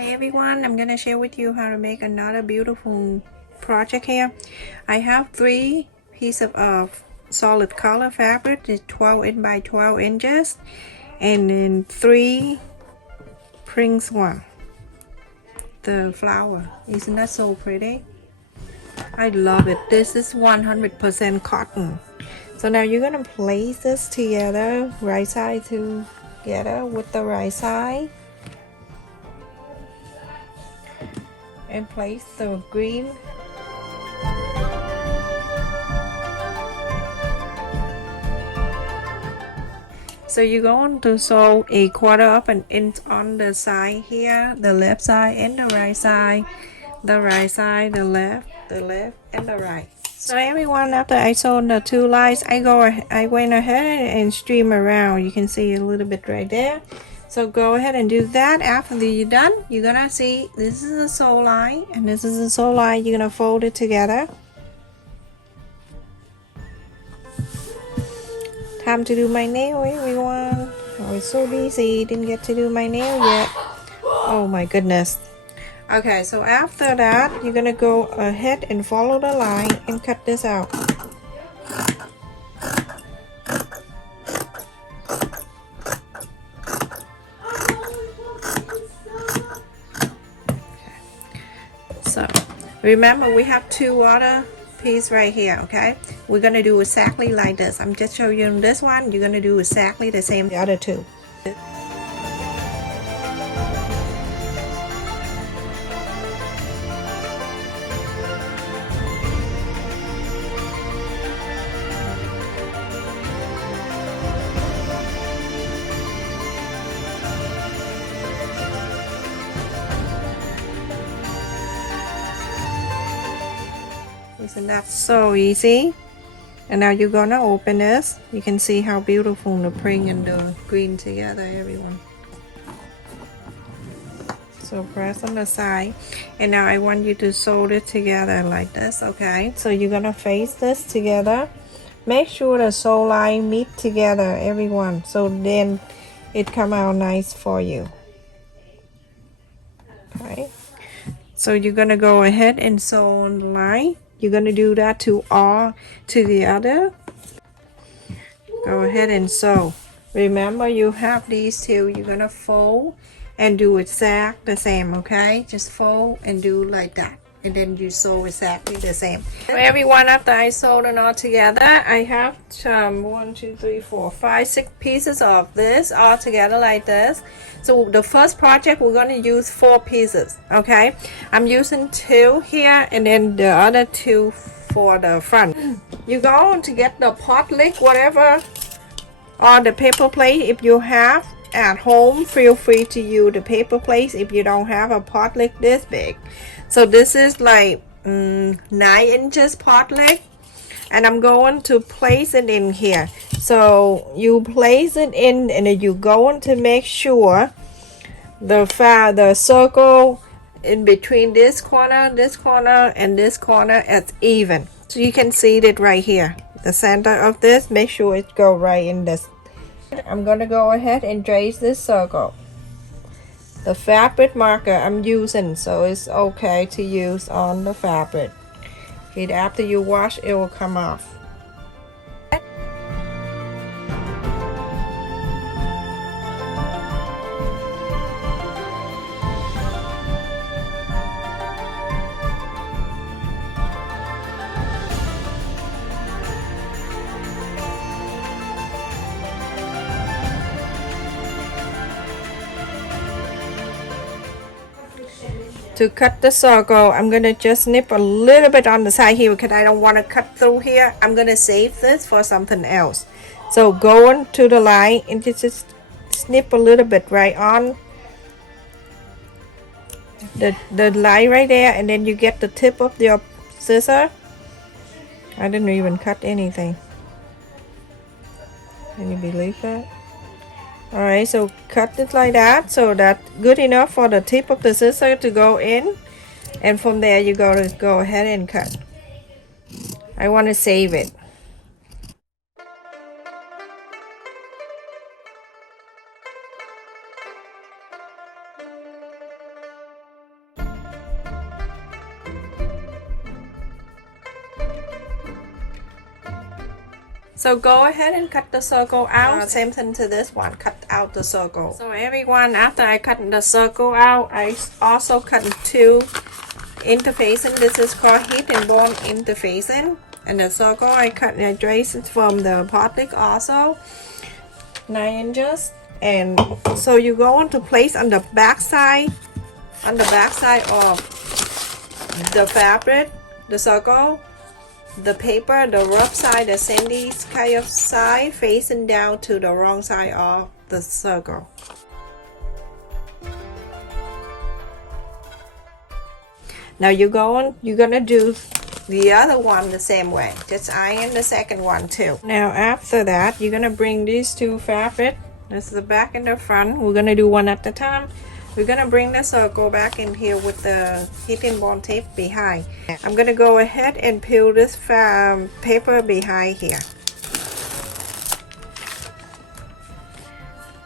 Hi everyone, I'm gonna share with you how to make another beautiful project here. I have three pieces of solid color fabric, it's 12 inch by 12 inches, and then three prints one. The flower, isn't that so pretty? I love it. This is 100% cotton. So now you're gonna place this together, right side together with the right side. And place the green. So you're going to sew a quarter of an inch on the side here, the left side and the right side, the right side, the left, and the right. So everyone, after I sewed the two lines, I went ahead and stream around. You can see a little bit right there. So go ahead and do that. After you're done, you're gonna see this is a sew line and this is a sew line. You're gonna fold it together. Time to do my nail, everyone. Oh, it's so busy, didn't get to do my nail yet. Oh my goodness. Okay, so after that, you're gonna go ahead and follow the line and cut this out. So remember, we have two other pieces right here. Okay, we're gonna do exactly like this. I'm just showing you this one. You're gonna do exactly the same the other two. Isn't that so easy? And now you're gonna open this. You can see how beautiful the pink and the green together, everyone. So press on the side, and now I want you to sew it together like this. Okay, so you're gonna face this together. Make sure the sew line meet together, everyone, so then it come out nice for you. Okay, so you're gonna go ahead and sew on the line. You're gonna do that to the other. Go ahead and sew. Remember, you have these two. You're gonna fold and do exact the same. Okay, just fold and do like that, and then you sew exactly the same. For everyone, after I sewed it all together, I have 1 2 3 4 5 6 pieces of this all together like this. So the first project, we're going to use 4 pieces. Okay, I'm using 2 here and then the other 2 for the front. You're going to get the pot lick, whatever, or the paper plate. If you have at home, feel free to use the paper plate if you don't have a pot lick this big. So this is like 9 inches pot lick, and I'm going to place it in here. So you place it in, and then you're going to make sure the circle in between this corner, and this corner is even. So you can see it right here, the center of this. Make sure it go right in this. I'm gonna go ahead and trace this circle. The fabric marker I'm using, so it's okay to use on the fabric. Okay, after you wash, it will come off. To cut the circle, I'm gonna just snip a little bit on the side here because I don't want to cut through here. I'm gonna save this for something else. So going to the line and just snip a little bit right on the line right there, and then you get the tip of your scissor. I didn't even cut anything. Can you believe that? Alright, so cut it like that, so that's good enough for the tip of the scissor to go in, and from there you go ahead and cut. I want to save it. So go ahead and cut the circle out. Same thing to this one, cut out the circle. So everyone, after I cut the circle out, I also cut 2 interfacing. This is called heat and bond interfacing. And the circle I cut and I traced it from the potlick also 9 inches. And so you go on to place on the back side of the fabric, the circle, the paper, the rough side, the sandy kind of side, facing down to the wrong side of the circle. Now you're gonna do the other one the same way. Just iron the second one too. Now after that, you're gonna bring these 2 fabric. This is the back and the front. We're gonna do one at a time. We're gonna bring the circle back in here with the heat and bond tape behind. I'm gonna go ahead and peel this paper behind here.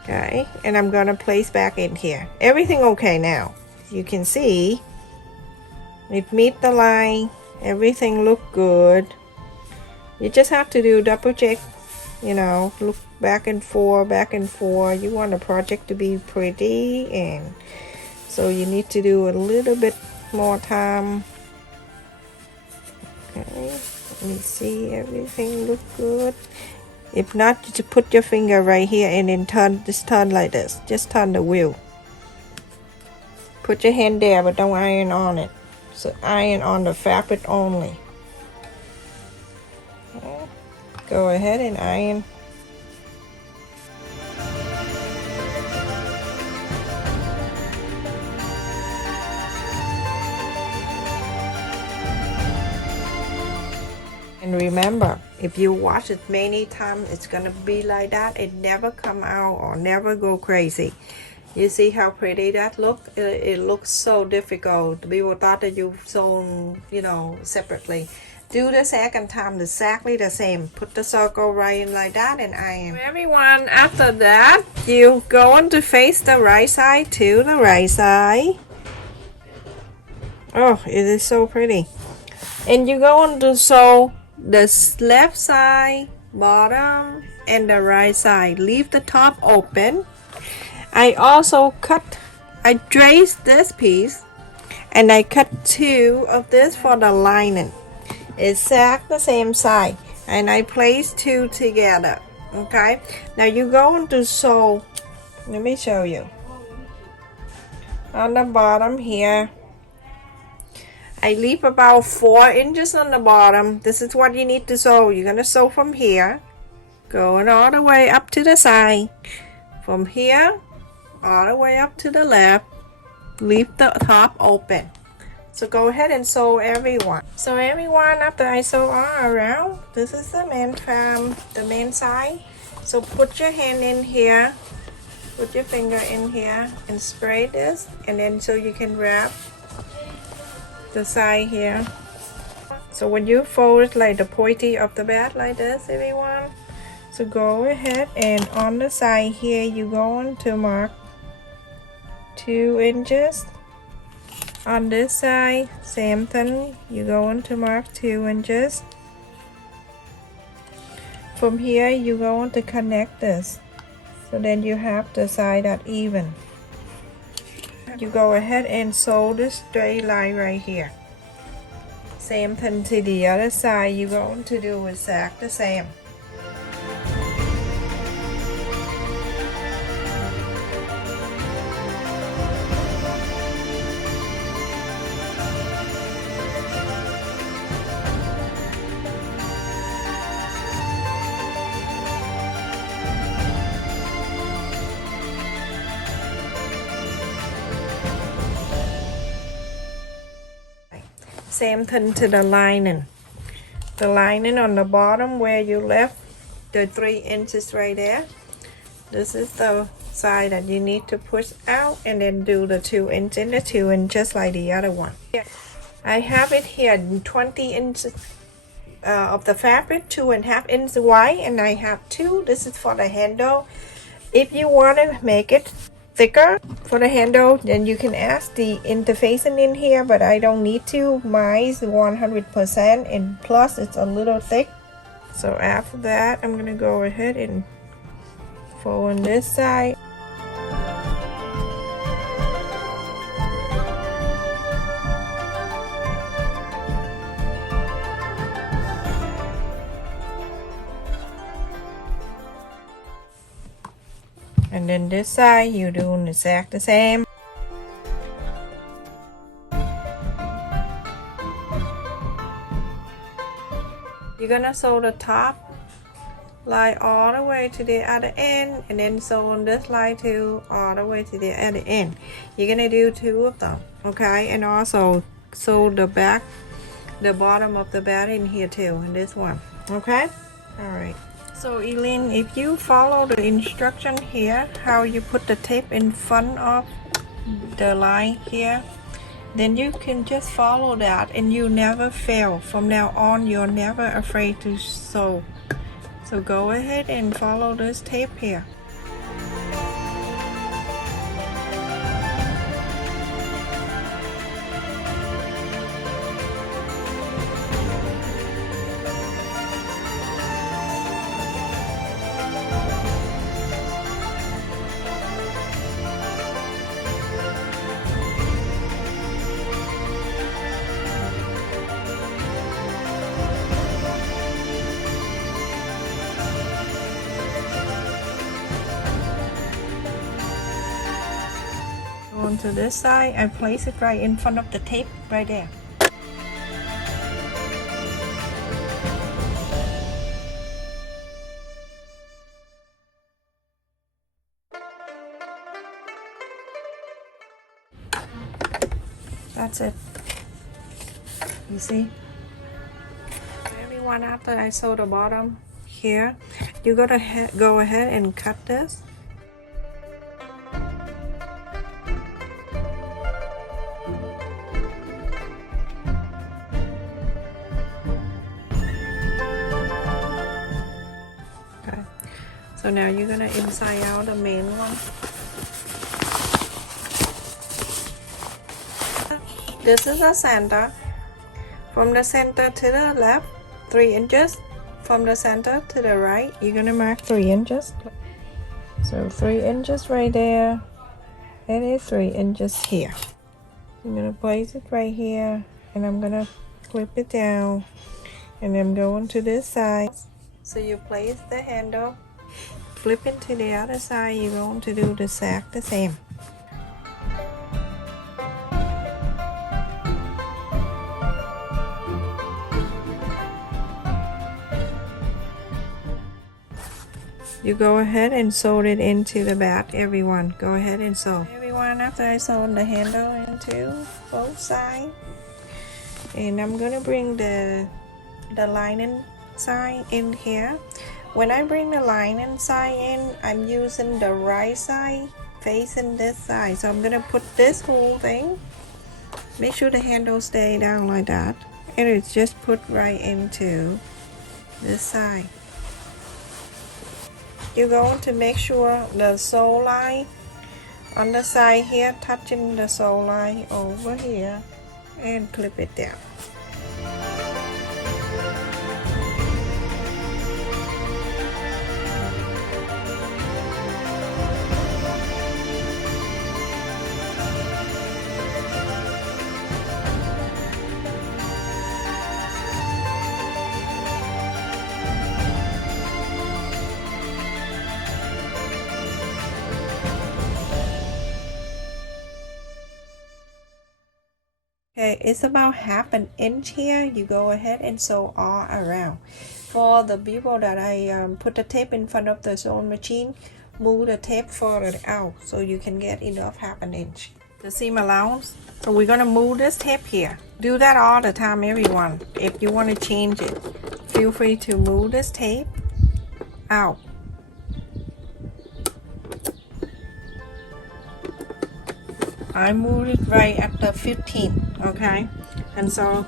Okay, and I'm gonna place back in here. Everything okay now. You can see it meet the line. Everything look good. You just have to do double check, you know, look back and forth. You want the project to be pretty, and so you need to do a little bit more time. Okay, let me see, everything look good. If not, you just put your finger right here and then turn like this. Just turn the wheel. Put your hand there, but don't iron on it. So iron on the fabric only. Okay. Go ahead and iron. And remember, if you wash it many times, it's gonna be like that. It never come out or never go crazy. You see how pretty that look? It looks so difficult. People thought that you sewn, you know, separately. Do the second time exactly the same. Put the circle right in like that and iron. Everyone, after that, you go on to face the right side to the right side. Oh, it is so pretty. And you go on to sew the left side, bottom, and the right side. Leave the top open. I also traced this piece and I cut 2 of this for the lining. Exact the same side, and I placed 2 together. Okay, now you're going to sew. Let me show you. On the bottom here, I leave about 4 inches on the bottom. This is what you need to sew. You're gonna sew from here, going all the way up to the side. From here all the way up to the left, leave the top open. So go ahead and sew everyone. So everyone, after I sew all around, this is the main side. So put your hand in here, put your finger in here and spray this, and then so you can wrap the side here. So when you fold it like the pointy of the bat like this, everyone, so go ahead and on the side here, you're going to mark 2 inches. On this side, same thing, you're going to mark 2 inches. From here, you're going to connect this, so then you have the side that even. You go ahead and sew this straight line right here. Same thing to the other side, you're going to do exactly the same. Same thing to the lining. The lining on the bottom where you left the 3 inches right there. This is the side that you need to push out and then do the 2 inch and the 2 inch just like the other one. I have it here 20 inches of the fabric, 2.5 inches wide, and I have 2. This is for the handle. If you want to make it thicker for the handle, then you can add the interfacing in here, but I don't need to. Mine is 100% and plus it's a little thick, So after that, I'm gonna go ahead and fold on this side. And then this side, you're doing exact the same. You're gonna sew the top line all the way to the other end, and then sew on this line too all the way to the other end. You're gonna do 2 of them, okay? And also sew the back, the bottom of the bed in here too, in this one, okay? All right. So Eileen, if you follow the instruction here, how you put the tape in front of the line here, then you can just follow that and you never fail. From now on, you're never afraid to sew. So go ahead and follow this tape here. Onto this side, I place it right in front of the tape right there. That's it. You see? Everyone, after I sew the bottom here, you gotta go ahead and cut this. So now you're gonna inside out the main one. This is the center. From the center to the left, 3 inches. From the center to the right, you're gonna mark 3 inches. So 3 inches right there. It is 3 inches here. I'm gonna place it right here, and I'm gonna clip it down, and I'm going to this side. So you place the handle, flip it to the other side, you're going to do the exact the same. You go ahead and sew it into the back, everyone. Go ahead and sew. Everyone, after I sewed the handle into both sides, and I'm gonna bring the lining side in here. When I bring the lining side in, I'm using the right side facing this side. So I'm gonna put this whole thing, make sure the handle stay down like that, and it's just put right into this side. You're going to make sure the sew line on the side here touching the sew line over here, and clip it down. Okay, it's about 1/2 inch here. You go ahead and sew all around. For the people that I put the tape in front of the sewing machine, move the tape further out so you can get enough 1/2 inch. The seam allowance. So we're gonna move this tape here. Do that all the time, everyone. If you want to change it, feel free to move this tape out. I moved it right at the 15, okay? And so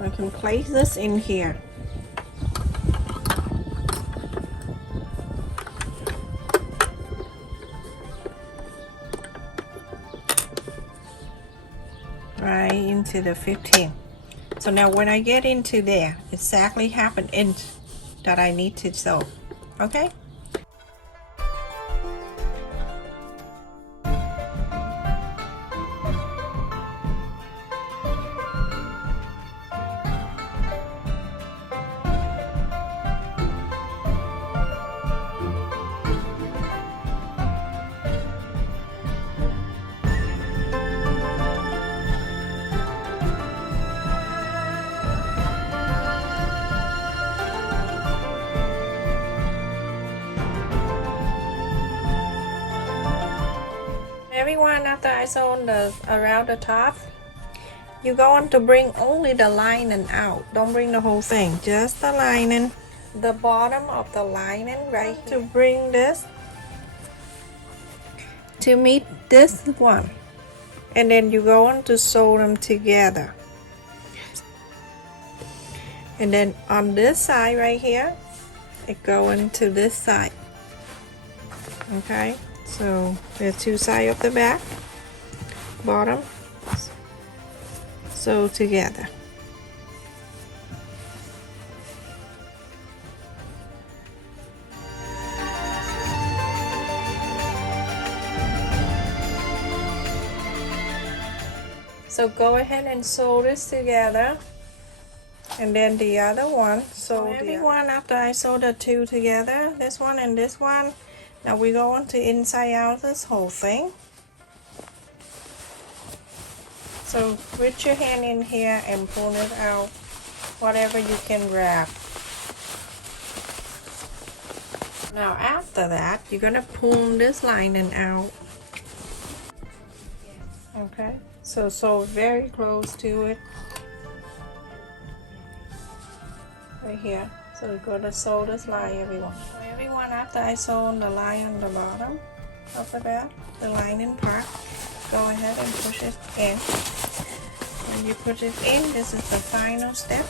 I can place this in here. Right into the 15. So now when I get into there, exactly 1/2 inch that I need to sew. Okay. Everyone, after I sew the around the top, you're going to bring only the lining out. Don't bring the whole thing, just the lining, the bottom of the lining, right? To bring this to meet this one, and then you're going to sew them together. And then on this side right here, it going to this side. Okay, so there's 2 sides of the back, bottom, sew together. So go ahead and sew this together, and then the other one. So everyone, after I sew the 2 together, this one and this one, now we're going to inside out this whole thing. So reach your hand in here and pull it out, whatever you can grab. Now after that, you're gonna pull this lining out. Okay, so sew very close to it. Right here. So we're gonna sew this line, everyone. So everyone, after I sew the line on the bottom of the belt, the lining part, go ahead and push it in. When you push it in, this is the final step.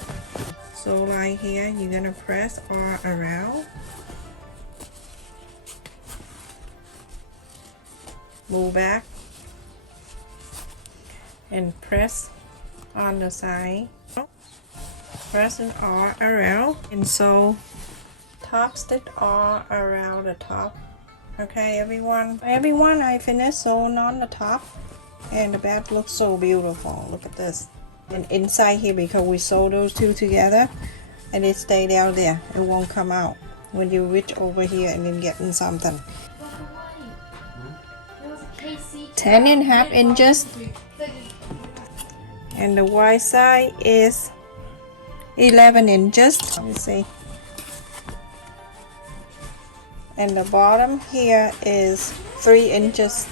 So right here, you're gonna press all around. Move back and press on the side. Press it all around, and so top stitch all around the top. Okay, everyone, I finished sewing on the top, and the back looks so beautiful. Look at this. And inside here, because we sew those 2 together, and it stayed out there, it won't come out when you reach over here and then getting something. 10.5 inches, and the wide side is 11 inches. Let me see. And the bottom here is 3 inches.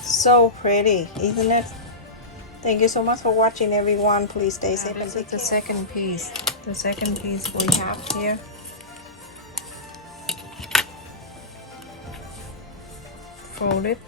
So pretty, isn't it? Thank you so much for watching, everyone. Please stay safe and take care. The second piece. The second piece we have here. Fold it.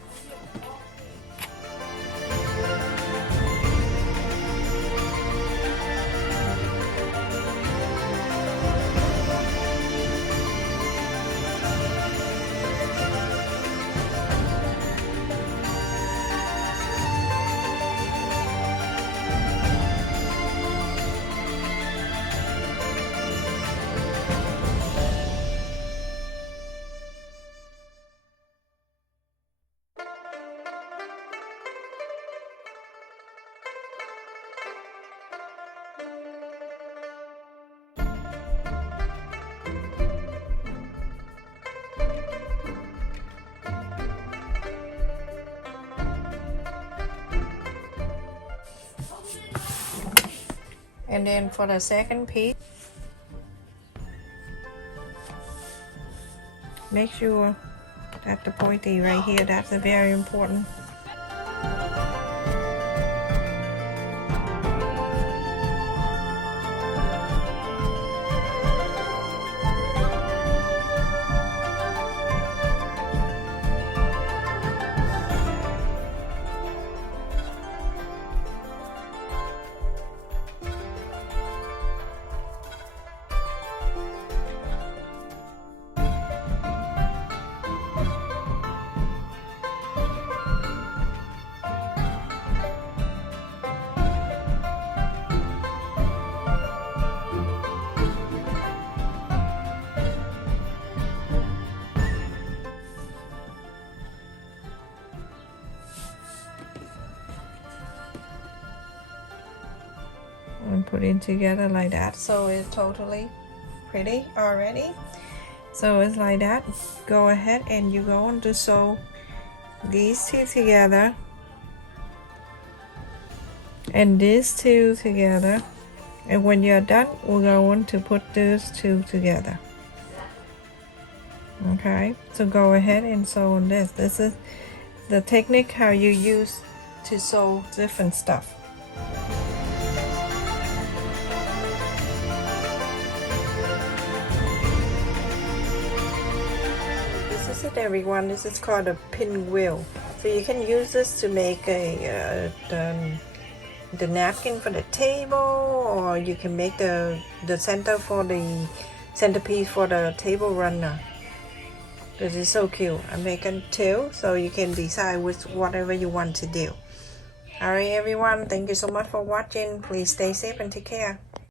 And then for the second piece, make sure that the pointy right here, that's very important. put it together like that, so it's totally pretty already. So it's like that. Go ahead and you're going to sew these two together and these two together, and when you're done, we're going to put those two together. Okay, so go ahead and sew on this. This is the technique how you use to sew different stuff. This is it, everyone. This is called a pinwheel. So you can use this to make a the napkin for the table, or you can make the center for the centerpiece for the table runner. This is so cute. I'm making two, so you can decide with whatever you want to do. Alright everyone, thank you so much for watching. Please stay safe and take care.